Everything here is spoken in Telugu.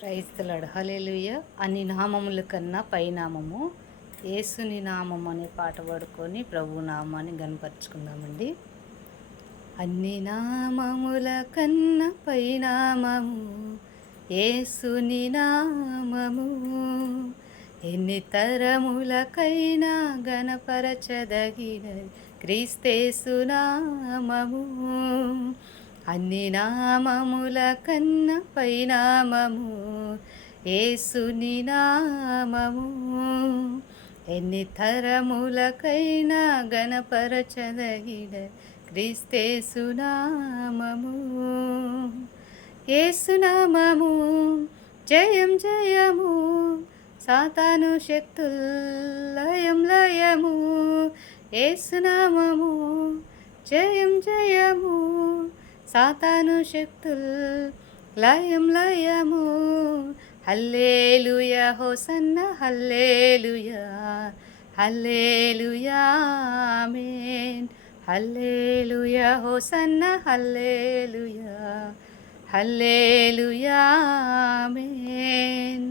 Praise the lord. హల్లెలూయా. అన్ని నామముల కన్నా పైనామము యేసుని నామం అనే పాట పాడుకొని ప్రభు నామాన్ని గనపరుచుకుందామండి. అన్ని నామముల కన్నా పైనామము యేసుని నామము, ఎన్ని తరములకైనా గణపరచదగినది క్రీస్తేసు నామము. అన్ని నామముల కన్నా పైనామము యేసుని నామము, ఎన్ని తరములకైనా గణపరచదగిన క్రీస్తేసు నామము. యేసునామము జయం జయము, సాతాను శక్తుల్ లయం లయము. యేసునామము జయం జయము, సాతాను శక్తుల్ లయం లయము. హల్లెలూయా హోసన్నా హల్లెలూయా, హల్లెలూయా ఆమేన్. హల్లెలూయా హోసన్నా హల్లెలూయా, హల్లెలూయా ఆమేన్.